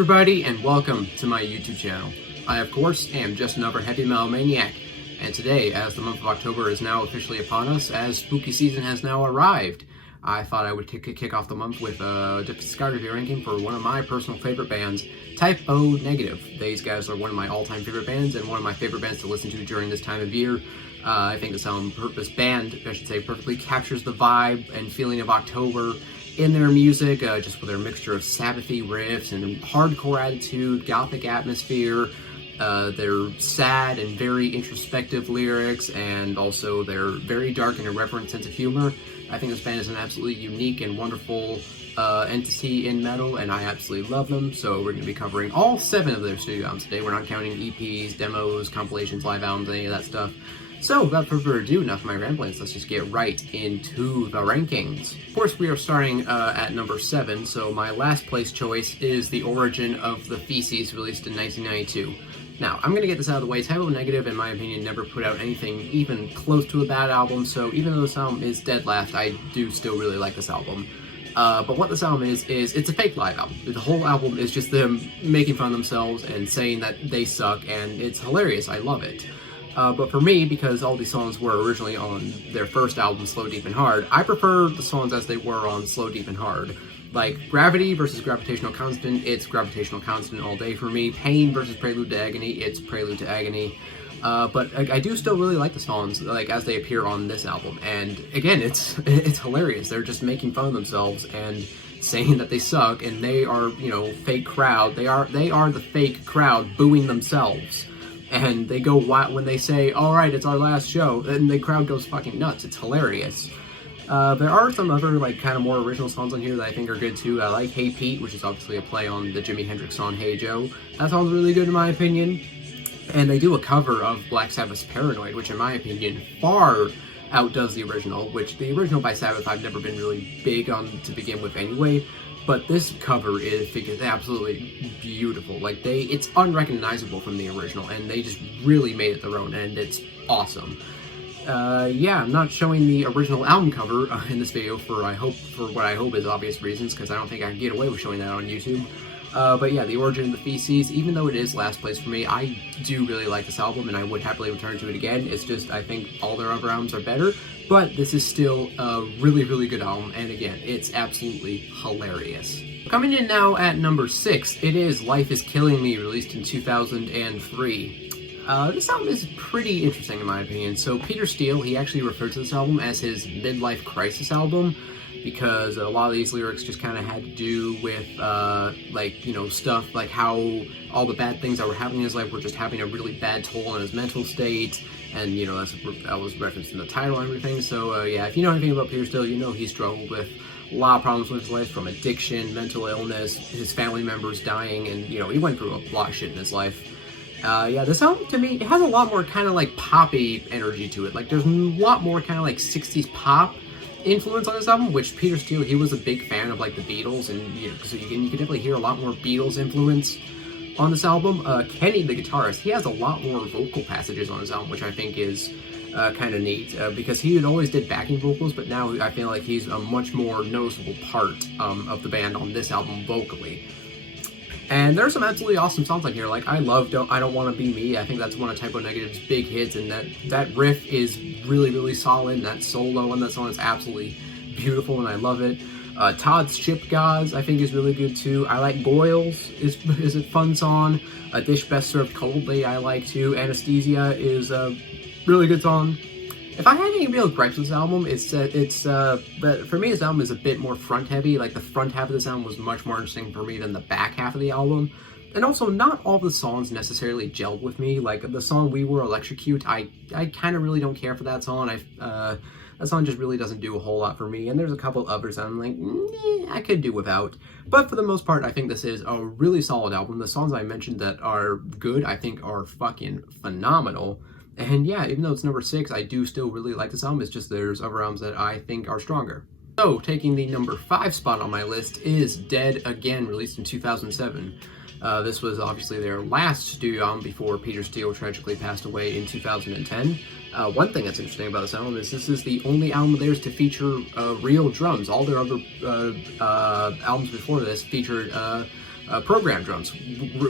everybody, and welcome to my YouTube channel. I, of course, am just another heavy metal maniac, and today, as the month of October is now officially upon us, as spooky season has now arrived, I thought I would kick off the month with a discography ranking for one of my personal favorite bands, Type O Negative. These guys are one of my all-time favorite bands, and one of my favorite bands to listen to during this time of year. I think this band perfectly captures the vibe and feeling of October in their music, just with their mixture of Sabbathy riffs and hardcore attitude, gothic atmosphere, their sad and very introspective lyrics, and also their very dark and irreverent sense of humor. I think this band is an absolutely unique and wonderful entity in metal, and I absolutely love them. So we're going to be covering all 7 of their studio albums today. We're not counting EPs, demos, compilations, live albums, any of that stuff. So, without further ado, enough of my ramblings, let's just get right into the rankings. Of course, we are starting at number 7, so my last place choice is The Origin of the Feces, released in 1992. Now, I'm going to get this out of the way. Type O Negative, in my opinion, never put out anything even close to a bad album, so even though this album is dead last, I do still really like this album. But what this album is it's a fake live album. The whole album is just them making fun of themselves and saying that they suck, and it's hilarious. I love it. But for me, because all these songs were originally on their first album, Slow, Deep, and Hard, I prefer the songs as they were on Slow, Deep, and Hard. Like, Gravity versus Gravitational Constant, it's Gravitational Constant all day for me. Pain versus Prelude to Agony, it's Prelude to Agony. But I do still really like the songs, like, as they appear on this album. And, again, it's hilarious. They're just making fun of themselves and saying that they suck, and they are, fake crowd. They are the fake crowd booing themselves. And they go wild when they say, alright, it's our last show, and the crowd goes fucking nuts. It's hilarious. There are some other, kind of more original songs on here that I think are good too. I like Hey Pete, which is obviously a play on the Jimi Hendrix song Hey Joe. That song's really good in my opinion. And they do a cover of Black Sabbath's Paranoid, which in my opinion far outdoes the original, which the original by Sabbath I've never been really big on to begin with anyway. But this cover is absolutely beautiful. It's unrecognizable from the original, and they just really made it their own, and it's awesome. Yeah, I'm not showing the original album cover in this video for what I hope is obvious reasons, because I don't think I can get away with showing that on YouTube. But yeah, The Origin of the Feces, even though it is last place for me, I do really like this album, and I would happily return to it again. It's just, I think all their other albums are better, but this is still a really, really good album, and again, it's absolutely hilarious. Coming in now at number 6, it is Life Is Killing Me, released in 2003. This album is pretty interesting in my opinion. So Peter Steele, he actually referred to this album as his midlife crisis album, because a lot of these lyrics just kind of had to do with, stuff like how all the bad things that were happening in his life were just having a really bad toll on his mental state, and, that was referenced in the title and everything. So, yeah, if you know anything about Peter Steele, you know he struggled with a lot of problems with his life, from addiction, mental illness, his family members dying, and, he went through a lot of shit in his life. Yeah, this album, to me, it has a lot more kind of, poppy energy to it. There's a lot more kind of, 60s pop influence on this album, which Peter Steele, he was a big fan of the Beatles, and so you can definitely hear a lot more Beatles influence on this album. Kenny, the guitarist, he has a lot more vocal passages on this album, which I think is kind of neat, because he had always did backing vocals, but now I feel like he's a much more noticeable part of the band on this album vocally. And there are some absolutely awesome songs on here. I love I Don't Wanna Be Me. I think that's one of Type O Negative's big hits, and that riff is really, really solid, and that solo on that song is absolutely beautiful, and I love it. Todd's Ship Gods, I think, is really good too. I like Boils, is a fun song. A Dish Best Served Coldly, I like too. Anesthesia is a really good song. If I had any real gripes with this album, but for me, this album is a bit more front-heavy. The front half of this album was much more interesting for me than the back half of the album. And also, not all the songs necessarily gelled with me. The song We Were Electrocute, I kind of really don't care for that song. That song just really doesn't do a whole lot for me. And there's a couple others that I'm I could do without. But for the most part, I think this is a really solid album. The songs I mentioned that are good, I think, are fucking phenomenal. And yeah, even though it's number 6, I do still really like this album. It's just there's other albums that I think are stronger. So, taking the number 5 spot on my list is Dead Again, released in 2007. This was obviously their last studio album before Peter Steele tragically passed away in 2010. One thing that's interesting about this album is this is the only album of theirs to feature real drums. All their other albums before this featured program drums.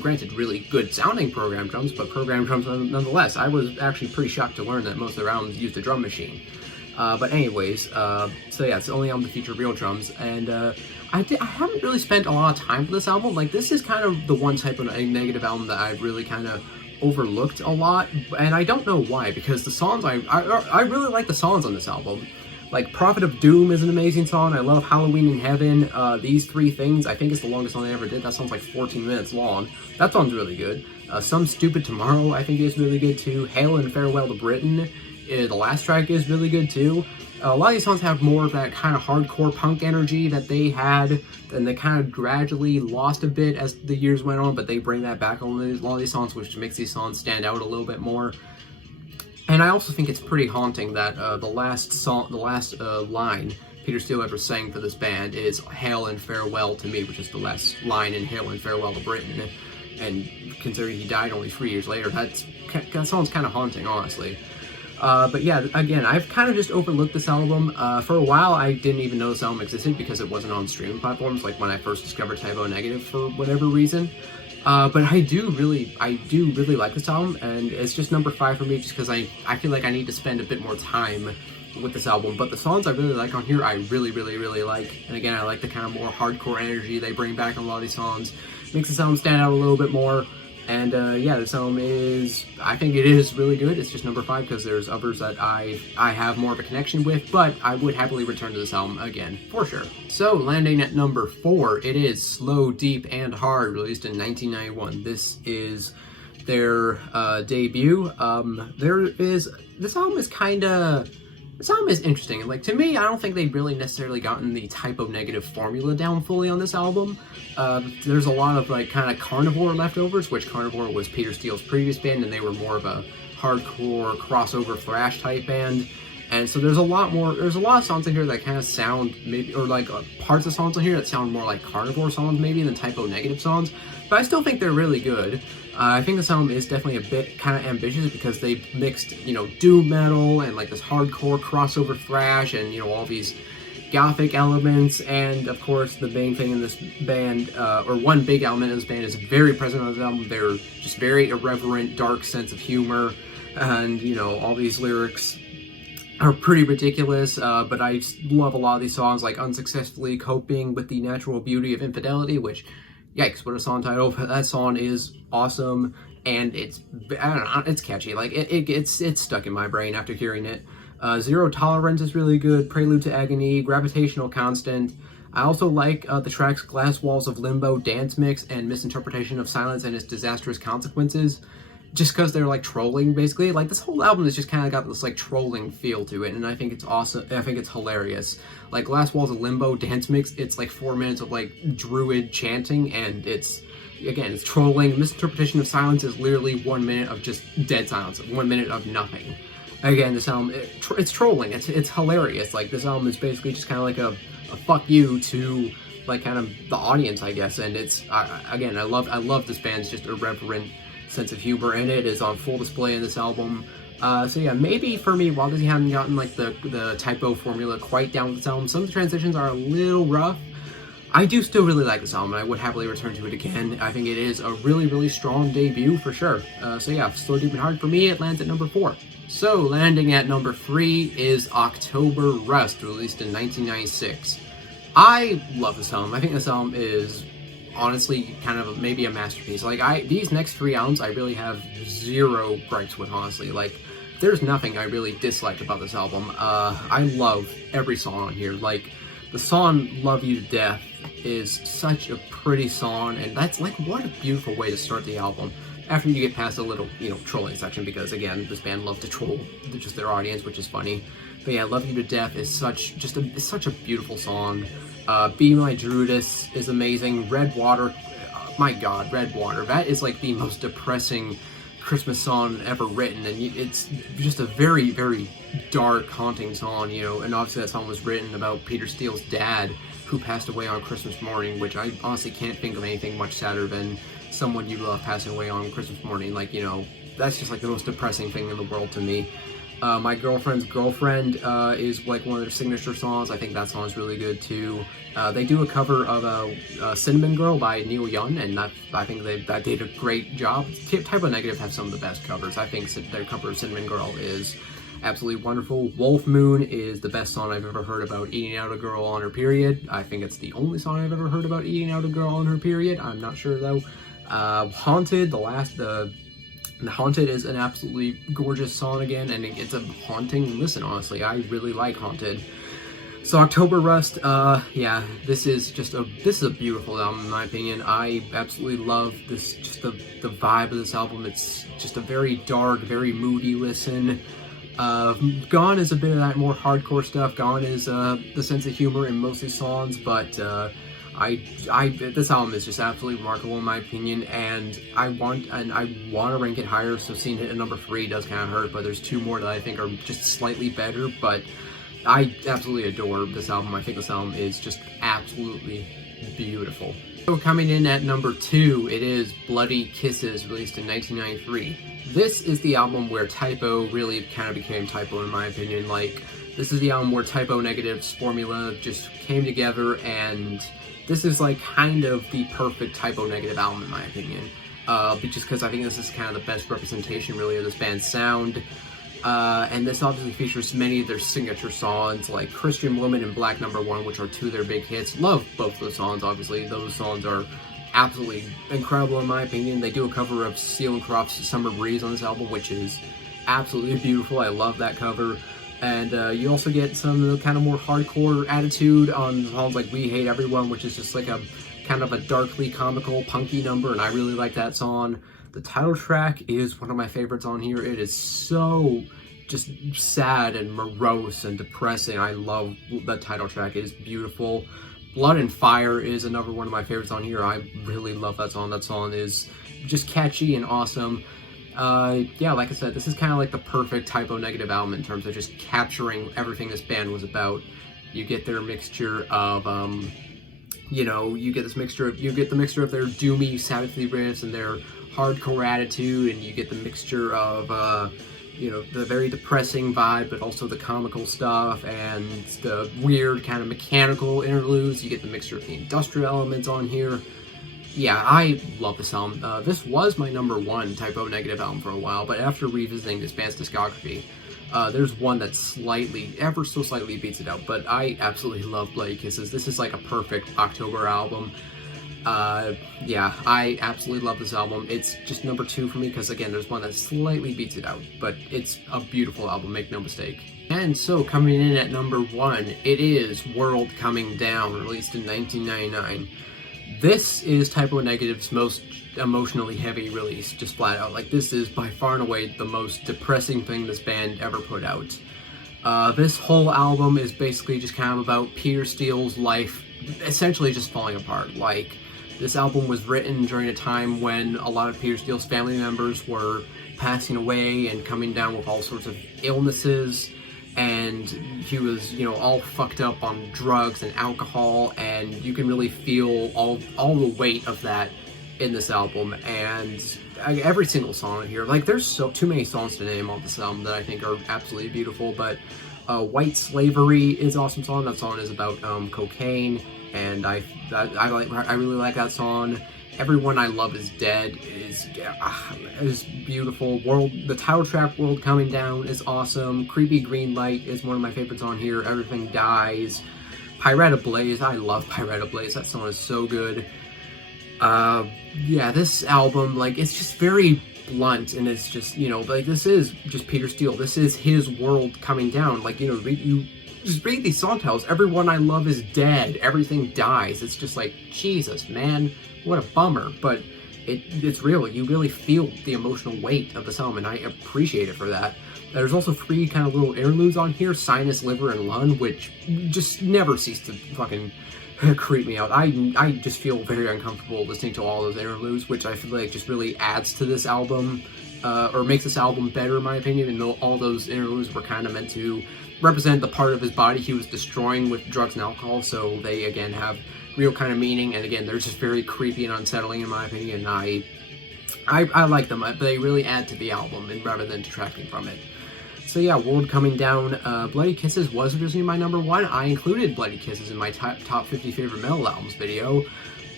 Granted, really good sounding program drums, but program drums nonetheless. I was actually pretty shocked to learn that most of the rounds used a drum machine. But anyways, so yeah, it's the only album to feature real drums, and I haven't really spent a lot of time for this album. Like, this is kind of the one type of negative album that I've really kind of overlooked a lot, and I don't know why, because the songs, I really like the songs on this album. Like, Prophet of Doom is an amazing song. I love Halloween in Heaven. These Three Things, I think, is the longest song they ever did. That song's like 14 minutes long. That song's really good. Some Stupid Tomorrow, I think, is really good too. Hail and Farewell to Britain, the last track, is really good too. A lot of these songs have more of that kind of hardcore punk energy that they had, and they kind of gradually lost a bit as the years went on, but they bring that back on a lot of these songs, which makes these songs stand out a little bit more. And I also think it's pretty haunting that the last line Peter Steele ever sang for this band is "Hail and Farewell to Me," which is the last line in "Hail and Farewell to Britain." And considering he died only 3 years later, that song's kind of haunting, honestly. But yeah, again, I've kind of just overlooked this album. For a while, I didn't even know this album existed because it wasn't on streaming platforms, like when I first discovered Type O Negative for whatever reason. But I do really like this album, and it's just number 5 for me just because I feel like I need to spend a bit more time with this album. But the songs I really like on here, I really like. And again, I like the kind of more hardcore energy they bring back on a lot of these songs. Makes the album stand out a little bit more. And yeah, this album I think it is really good. It's just number 5 because there's others that I have more of a connection with, but I would happily return to this album again, for sure. So, landing at number 4, it is Slow, Deep, and Hard, released in 1991. This is their debut. This album is interesting. Like, to me, I don't think they've really necessarily gotten the Type O Negative formula down fully on this album. There's a lot of, like, kind of Carnivore leftovers, which Carnivore was Peter Steele's previous band, and they were more of a hardcore crossover thrash type band. And so there's a lot of songs in here that kind of sound maybe, or like parts of songs in here that sound more like Carnivore songs maybe than Type O Negative songs, but I still think they're really good. I think this album is definitely a bit kind of ambitious because they've mixed, doom metal and like this hardcore crossover thrash and, all these gothic elements, and of course the main thing in this band, or one big element in this band is very present on this album. They're just very irreverent, dark sense of humor, and, all these lyrics are pretty ridiculous, but I love a lot of these songs, like Unsuccessfully Coping with the Natural Beauty of Infidelity, which, yikes, what a song title. That song is awesome, and it's catchy. Like, it's stuck in my brain after hearing it. Zero Tolerance is really good, Prelude to Agony, Gravitational Constant. I also like the tracks Glass Walls of Limbo, Dance Mix, and Misinterpretation of Silence and Its Disastrous Consequences, just because they're like trolling, basically. Like, this whole album has just kind of got this like trolling feel to it, and I think it's awesome. I think it's hilarious. Like, Glass Walls of Limbo, Dance Mix, it's like 4 minutes of like druid chanting, and it's trolling. Misinterpretation of Silence is literally 1 minute of just dead silence, 1 minute of nothing. Again, this album, it's trolling. It's hilarious. Like, this album is basically just kind of like a fuck you to like kind of the audience, I guess. And it's again, I love this band's just irreverent sense of humor, and it is on full display in this album. So yeah, maybe for me, while they haven't gotten like the Type O formula quite down with this album, some of the transitions are a little rough. I do still really like this album, and I would happily return to it again. I think it is a really strong debut for sure. So yeah, Slow, Deep, and Hard for me, it lands at number 4. So landing at number 3 is October Rust, released in 1996. I love this album. I think this album is honestly kind of maybe a masterpiece. Like, these next 3 albums I really have zero gripes with, honestly. Like, there's nothing I really dislike about this album. I love every song on here. Like, the song Love You to Death is such a pretty song, and that's like, what a beautiful way to start the album after you get past a little, trolling section, because again, this band loves to troll just their audience, which is funny. But yeah, Love You to Death is such a beautiful song. Be My Druidess is amazing. Red Water, my god, Red Water, that is like the most depressing Christmas song ever written, and it's just a very dark, haunting song, and obviously that song was written about Peter Steele's dad, who passed away on Christmas morning, which I honestly can't think of anything much sadder than someone you love passing away on Christmas morning. Like, that's just like the most depressing thing in the world to me. My Girlfriend's Girlfriend is like one of their signature songs. I think that song is really good too. They do a cover of Cinnamon Girl by Neil Young, and I think that did a great job. Type O Negative have some of the best covers. I think their cover of Cinnamon Girl is absolutely wonderful. Wolf Moon is the best song I've ever heard about eating out a girl on her period. I think it's the only song I've ever heard about eating out a girl on her period. I'm not sure though. Haunted, the Haunted is an absolutely gorgeous song again, and it's a haunting listen, honestly. I really like Haunted. So October Rust, yeah, this is a beautiful album in my opinion. I absolutely love this, just the vibe of this album. It's just a very dark, very moody listen. Gone is a bit of that more hardcore stuff. Gone is the sense of humor in most of these songs, but this album is just absolutely remarkable in my opinion, and I want to rank it higher. So seeing it at number 3 does kind of hurt, but there's 2 more that I think are just slightly better. But I absolutely adore this album. I think this album is just absolutely beautiful. So coming in at number 2, it is Bloody Kisses, released in 1993. This is the album where Type O really kind of became Type O in my opinion. Like, this is the album where Type O Negative's formula just came together, and this is like kind of the perfect Type O Negative album in my opinion. Just because I think this is kind of the best representation really of this band's sound. And this obviously features many of their signature songs like Christian Woman and Black Number 1, which are 2 of their big hits. Love both those songs, obviously. Those songs are absolutely incredible in my opinion. They do a cover of Seal and Croft's Summer Breeze on this album, which is absolutely beautiful. I love that cover. And you also get some kind of more hardcore attitude on songs like We Hate Everyone, which is just like a kind of a darkly comical, punky number, and I really like that song. The title track is one of my favorites on here. It is so just sad and morose and depressing. I love the title track. It is beautiful. Blood and Fire is another one of my favorites on here. I really love that song. That song is just catchy and awesome. Yeah, like I said, this is kind of like the perfect Type O Negative album in terms of just capturing everything this band was about. You get their mixture of, you get the mixture of their doomy, savagely riffs and their hardcore attitude, and you get the mixture of, the very depressing vibe, but also the comical stuff and the weird kind of mechanical interludes. You get the mixture of the industrial elements on here. Yeah, I love this album. This was my number 1 Type O Negative album for a while, but after revisiting this band's discography, there's one that ever so slightly beats it out, but I absolutely love Bloody Kisses. This is like a perfect October album. Yeah, I absolutely love this album. It's just number 2 for me because, again, there's one that slightly beats it out, but it's a beautiful album, make no mistake. And so, coming in at number 1, it is World Coming Down, released in 1999. This is Type O Negative's most emotionally heavy release, just flat out. Like, this is by far and away the most depressing thing this band ever put out. This whole album is basically just kind of about Peter Steele's life essentially just falling apart. Like, this album was written during a time when a lot of Peter Steele's family members were passing away and coming down with all sorts of illnesses, and he was, all fucked up on drugs and alcohol, and you can really feel all the weight of that in this album. And every single song here, like, there's too many songs to name on this album that I think are absolutely beautiful, but White Slavery is an awesome song. That song is about cocaine, and I really like that song. Everyone I Love Is Dead is beautiful. The title track World Coming Down is awesome. Creepy Green Light is one of my favorites on here. Everything Dies. Pirate Blaze, I love Pirate Blaze. That song is so good. Yeah, this album, like, it's just very blunt, and it's just, like, this is just Peter Steele. This is his world coming down. Like, you just read these song titles. Everyone I Love Is Dead. Everything Dies. It's just like, Jesus, man, what a bummer. But it's real. You really feel the emotional weight of this album, and I appreciate it for that. There's also 3 kind of little interludes on here, Sinus, Liver, and Lung, which just never cease to fucking creep me out. I just feel very uncomfortable listening to all those interludes, which I feel like just really adds to this album, or makes this album better in my opinion. And all those interludes were kind of meant to represent the part of his body he was destroying with drugs and alcohol, so they again have real kind of meaning, and again, they're just very creepy and unsettling in my opinion, and I like them. They really add to the album and rather than detracting from it. So yeah, World Coming Down. Bloody Kisses was originally my number one. I included Bloody Kisses in my top 50 favorite metal albums video,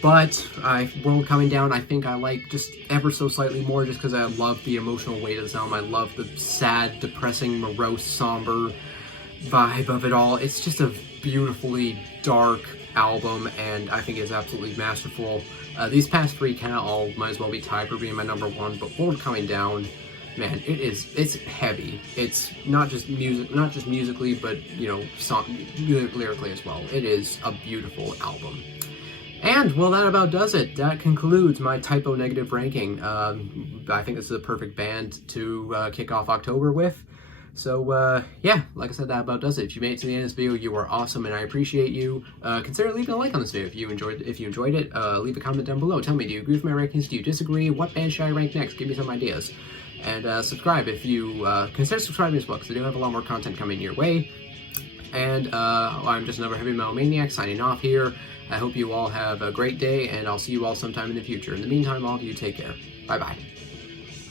but World Coming Down I think I like just ever so slightly more, just because I love the emotional weight of this album. I love the sad, depressing, morose, somber vibe of it all. It's just a beautifully dark album, and I think it's absolutely masterful. These past three kind of all might as well be tied for being my number one, but World Coming Down, man, it's heavy. It's not just musically, but lyrically as well. It is a beautiful album. And, well, that about does it. That concludes my Type O Negative ranking. I think this is a perfect band to kick off October with. So, yeah, like I said, that about does it. If you made it to the end of this video, you are awesome, and I appreciate you. Consider leaving a like on this video if you enjoyed it. Leave a comment down below. Tell me, do you agree with my rankings? Do you disagree? What band should I rank next? Give me some ideas. And subscribe if you consider subscribing as well, because I do have a lot more content coming your way. And I'm just another Heavy Metal Maniac signing off here. I hope you all have a great day, and I'll see you all sometime in the future. In the meantime, all of you take care. Bye-bye.